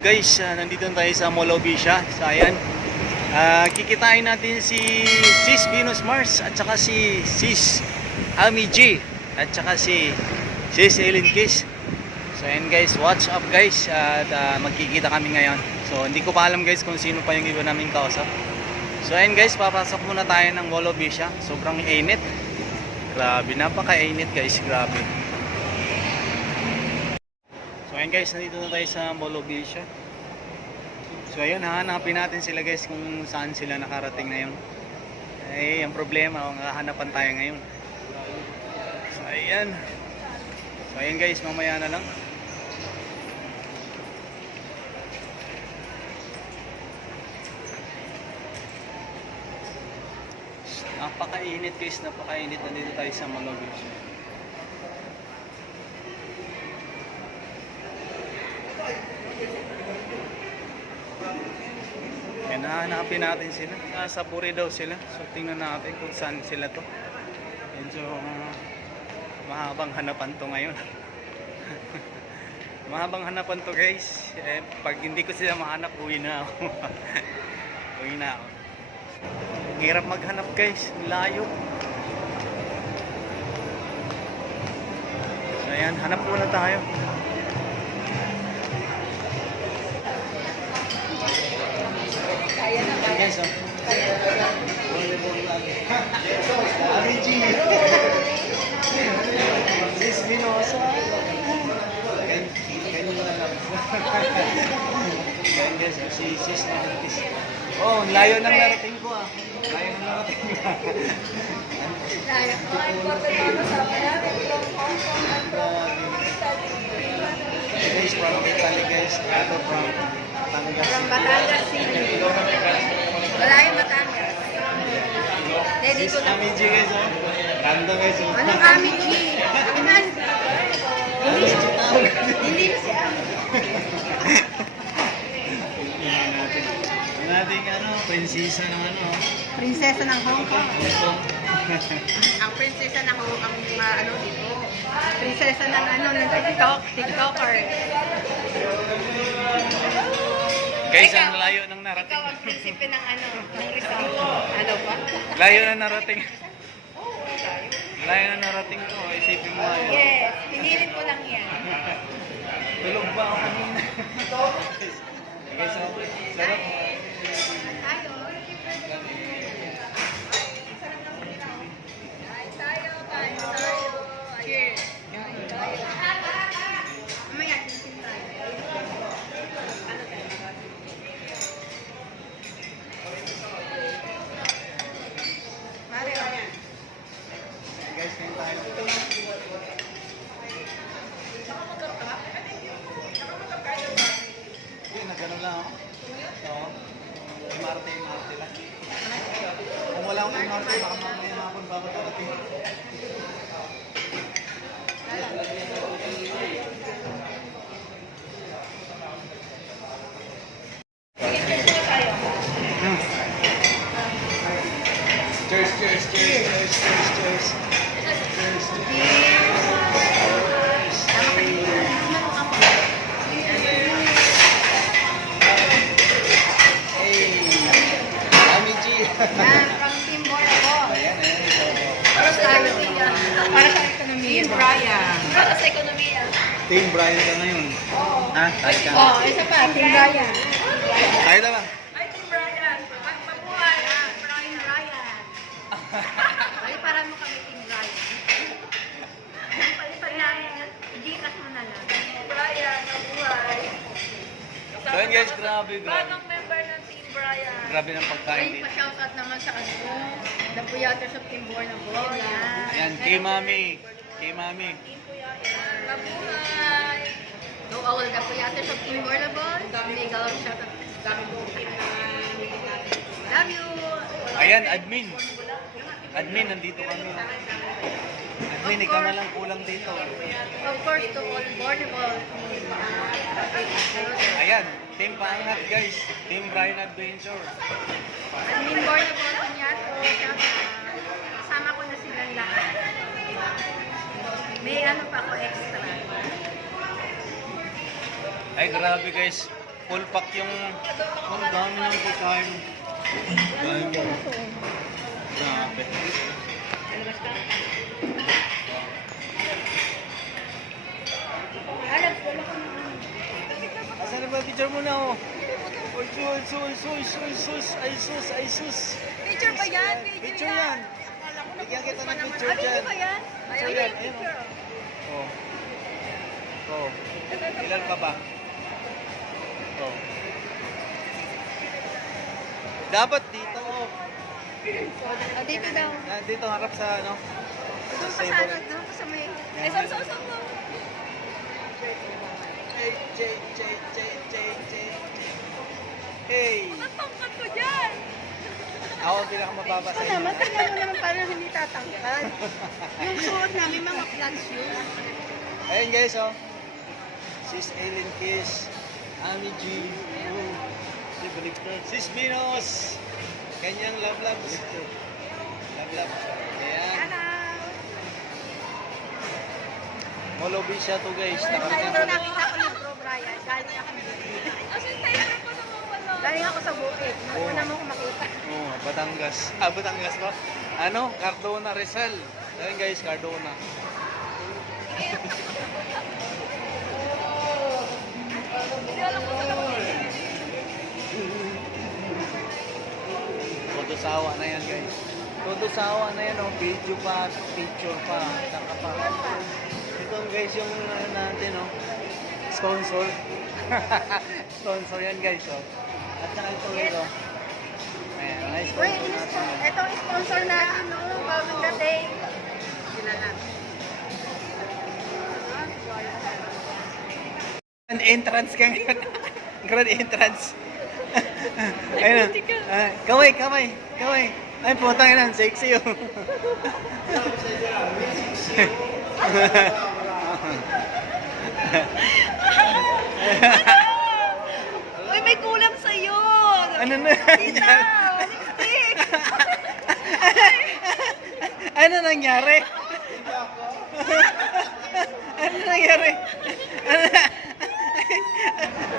Guys, nandito na tayo sa Mall of Asia. So ayan, kikitain natin si Sis Venus Mars at saka si Sis Ami G at saka si Sis Ellen Kiss. So ayan guys, watch up guys, at magkikita kami ngayon. So hindi ko pa alam guys kung sino pa yung iba namin kausap. So ayan guys, papasok muna tayo ng Mall of Asia. Sobrang init. Grabe, napaka-init guys, grabe. So ayan guys, nandito na tayo sa Mall of Asia. So ayun, hahanapin natin sila guys kung saan sila nakarating ngayon. Eh, ang problema, hahanapan tayo ngayon. So ayan. So ayan guys, mamaya na lang. Napakainit guys, napakainit. Nandito tayo sa Mall of Asia. Yan, hahanapin natin sila. Nasa Puri daw sila. So tingnan natin kung saan sila to. Medyo mahabang hanapan to ngayon. Mahabang hanapan to guys. Eh, pag hindi ko sila mahanap, uwi na ako. Uwi na ako. Hirap maghanap guys. Layo. So ayan, hanap muna tayo. Guys, oh. Ami G. Sis Vinosa. Ganyan na lang. Ganyan guys, si Sis Ellen. Oh, layo nang narating ko ah. Layo nang narating ko. Layo ko. Ay, guys, from Italy guys. Ito from Batangas. From Batangas City. Wala yung Batangas. Sis Ami G guys, oh. Ganda guys, oh. Anong Ami G? Hindi si Ami. Nating prinsesa ng Prinsesa ng Hong Kong. Ang prinsesa ng Hong Kong, dito. Prinsesa ng ng TikToker. Guys, ang layo ng narating. Ikaw ang prinsipe ng ng Rizal. Ano ba? Layo na narating. Layo na narating ko. Isipin mo yun. Yes, pinilin ko lang yan. Tulog ba ako kanina? Guys, sarap. Cheers. Mamaya, titin tayo. Mare, ayan. Guys, kain tayo. Hindi, nagano lang ako. Oo. Imarte lang. Kung wala akong imarte, baka mamaya na akong babatating. Cheers, cheers, cheers, cheers, cheers, cheers. Cheers, Ami G. Yan, from Team Borabo. Ayan, Para sa ekonomiya. Para sa ekonomiya. Team Brian. Para sa ekonomiya. Team Brian ka ngayon. Ha? Tayo ka. Oh, isa pa, Team Brian. Tayo na ba? Ay, Team Brian. Mabuhay. Brian Ryan. Ay, parang mo kami Team Brian. Palipan namin. Igitas mo na lang. Brian, mabuhay. So yun guys, grabe. Bagong member ng Team Brian. Grabe ng pagkain Ay, dito. pa-shoutout naman sa The Puyaters of Team Bornabo. Yan, kay Mami. Kay Mami. Mabuhay! To all the Puyaters of Team Bornabo, mega love shoutout. Love you! Ayan, admin. Admin, nandito kami. Admin, ikaw na lang kulang dito. Of course, to all Bornabo. Ayan, team paangat guys. Team Brian Adventure. Admin Bornabo, Punyato, kasama ko na silang lahat. May ano pa ako extra. Ay grabe guys, full pack yung... Ang dami ng pagkain. Dami mo. Grabe. Asan na ba? Picture mo na oh. Ay sus. Picture ba yan? Picture yan. Bigyan kita ng picture Ano dyan. ba yan? Picture yan. Ayun oh. Oh. Ilan pa ba? Oh. Dapat dito oh. Dito daw. Dito harap sa ano. Doon pa sa ano, doon pa sa may... Ay, saan mo? Hey! Natangkat ko dyan! Ako ang pinakamababa sa Ito inyo. naman, tingnan mo naman parang hindi tatangkad. Yung suot namin mga flat shoes. Ayan guys oh. Sis Aileen Kiss. Ami G. Sis Venus. Kanyang love. Love. Ayan. Molobi siya to guys. Tayo Nakarating. nakita ko yung Bro Brian. Galing ako Galing ako sa bukid. Una mo ko makita. Oh, Batangas. Batangas ba? Ano? Cardona Rizal. Ayan guys, Cardona. Todo sawa na yan guys. Todo sawa na yan oh. Video pa, picture pa, taka pa. Ito guys yung ano natin oh. Sponsor. Sponsor yan guys oh. At saka ito ito. Ayan, nice Wait, sponsor natin. ito ang sponsor natin, no? Bagong dating. Sila lang. Grand entrance ka ngayon. Grand entrance. Ayun na. Kamay. Ay, putang ina, sexy oh. Uy, may kulang sa'yo! Ano na? Tita! Lipstick! Ano nangyari? Ano nangyari?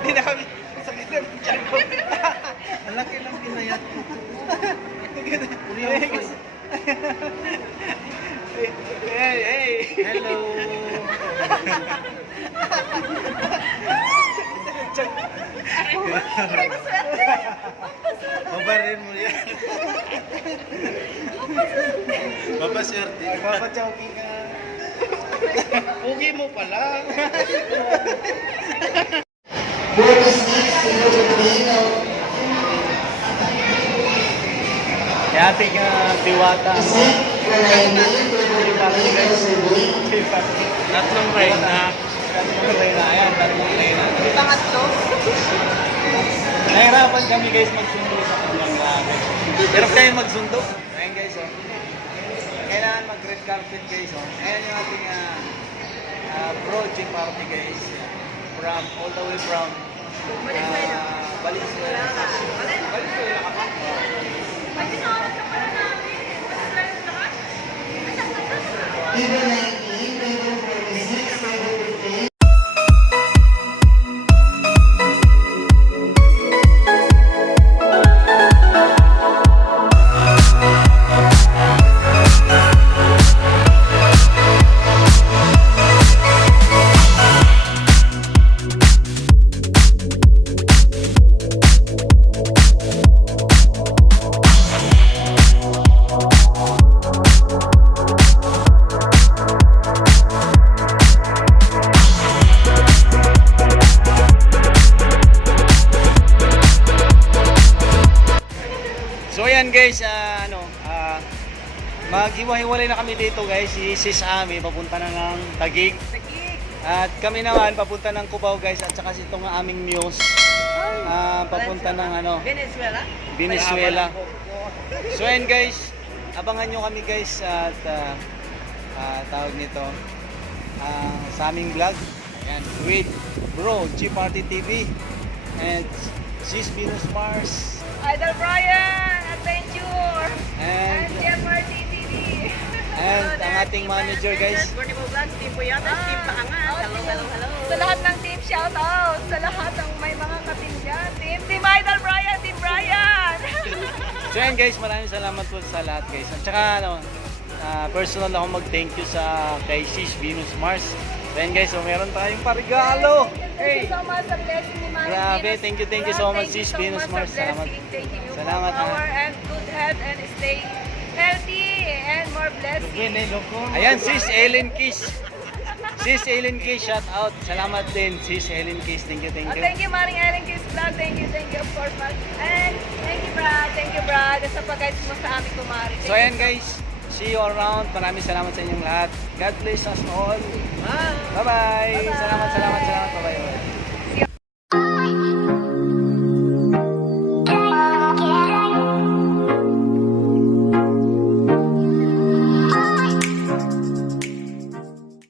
Hindi na kami. Sakit na yung tiyan ko. Ang laki lang pinayat ko. Hey! Hello! Mabarin mo yan. Mapaswerte. Papachowking ka. Pugi mo pala. Yating diwata mo. Tatlong reyna. Ayan, tatlong reyna. Pangatlo? Nahirapan kami guys magsundo sa kanyang pero kayo magsundo. Ayan guys oh. Kailangan mag red carpet guys oh. Ayan yung ating project party guys. From all the way from Valenzuela. Valenzuela ka pa? So ayan guys, maghiwa-hiwalay na kami dito guys. Si Sis Ami papunta na ng Taguig. At kami naman papunta ng Cubao guys. At saka itong aming Muse papunta ng Venezuela. So ayan guys, abangan nyo kami guys at tawag nito sa aming vlog. Ayan, with Bro G Party TV and Sis Venus Mars. Idol Brian! Adventure! And Party TV! ang ating manager, guys. Morning mo vlog, Team Boyatas, Team Paangat. Hello. Sa lahat ng team, shout out. Sa lahat ng may mga ka-team dyan. Team Idol Brian, Team Brian. So yan guys, maraming salamat po sa lahat guys. At saka personal ako mag-thank you sa kay Sis Venus Mars. Then guys, so meron tayong parigalo. Thank you so much sa blessing ni Mari Grabe, Venus. thank you so much, Thank you Sis so Venus much Mars. sa blessing. Thank you. Salamat, More power and good health and stay healthy and more blessing. Ayan, Sis Ellen Kiss. Sis Ellen Kiss, shout out. Salamat din, Sis Ellen Kiss. Thank you. Thank you, Maring Ellen Kiss Vlog. Thank you, of course, Mark. And thank you, Brad. Sa pag-guide mo sa aming kumari. So ayan guys, see you around. Maraming salamat sa inyong lahat. God bless us all. Bye-bye. Salamat. Bye-bye.